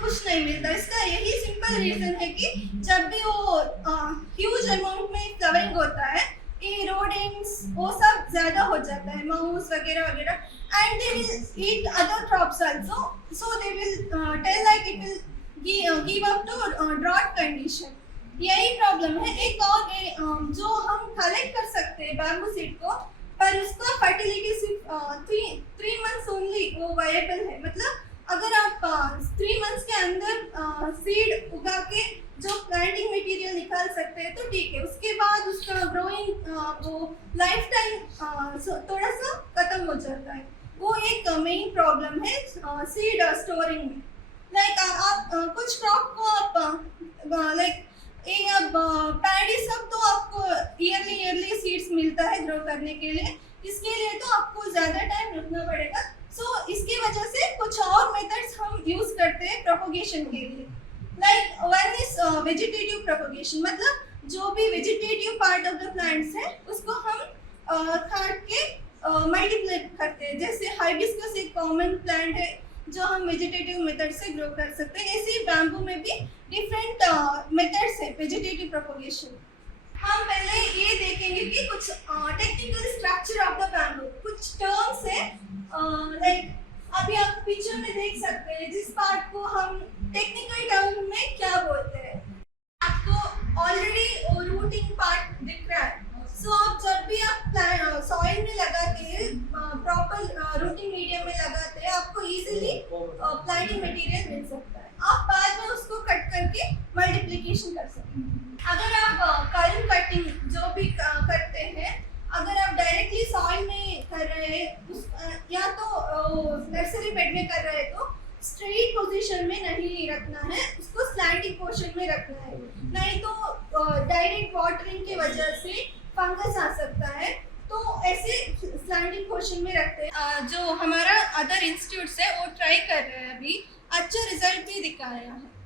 कुछ नहीं मिलता। इसका यही सिंपल रीजन है कि जब भी वो ह्यूज अमाउंट में फ्लावरिंग होता है, ये रोडेंट्स वो सब ज्यादा हो जाता है, माउस वगैरह वगैरह, and they will eat other crops also, so they will tell like it will give up to drought condition. यही प्रॉब्लम है। एक और जो हम कलेक्ट कर सकते हैं बैम्बू सीड को, पर उसका फर्टिलिटी सिर्फ 3 मंथ्स ओनली वो वायबल है। मतलब अगर आप 3 मंथ्स के अंदर सीड उगा के जो प्लांटिंग मटेरियल निकाल सकते हैं तो ठीक है, उसके बाद उसका ग्रोइंग वो लाइफ टाइम थोड़ा सा खत्म हो जाता है। वो एक मेन प्रॉब्लम है सीड स्टोरिंग में। लाइक आप कुछ क्रॉप को आप लाइक ये अब पैडी सब तो आपको ईयरली सीड्स मिलता है ग्रो करने के लिए, इसके लिए तो आपको ज़्यादा टाइम रुकना पड़ेगा। सो इसकी वजह से कुछ और मेथड्स हम यूज़ करते हैं प्रोपोगेशन के लिए। Like one is vegetative propagation, मतलब जो भी vegetative part of the plants है उसको हम काट के मल्टीप्लाई करते हैं। जैसे हाइबिस्कस एक कॉमन प्लांट है जो हम वेजिटेटिव मेथड से ग्रो कर सकते हैं। ऐसे ही बैम्बू में भी डिफरेंट मेथड्स है वेजिटेटिव प्रोपोगेशन। हम पहले ये देखेंगे कि कुछ technical structure of the bamboo, कुछ टर्म्स है। लाइक अभी आप पिक्चर में देख सकते हैं जिस पार्ट को हम टेक्निकल टर्म में क्या बोलते हैं। आपको ऑलरेडी रूटिंग पार्ट दिख रहा है। सो आप जब भी आप सॉइल में लगाते हैं, प्रॉपर रूटिंग मीडियम में लगाते हैं, आपको इजीली प्लांटिंग मटेरियल मिल सकता है। आप बाद में उसको कट करके मल्टीप्लिकेशन कर सकते हैं। अगर आप कलम कटिंग जो भी करते हैं, अगर आप डायरेक्टली सॉइल में कर रहे हैं या तो नर्सरी बेड में कर रहे हैं तो स्ट्रेट पोजीशन में नहीं रखना है, उसको स्लैंटिंग पोर्शन में रखना है। नहीं तो डायरेक्ट वाटरिंग की वजह से फंगस आ सकता है, तो ऐसे स्लैंटिंग पोर्शन में रखते हैं। जो हमारा अदर इंस्टीट्यूट्स है वो ट्राई कर रहे हैं, अभी अच्छा रिजल्ट भी दिखाया है।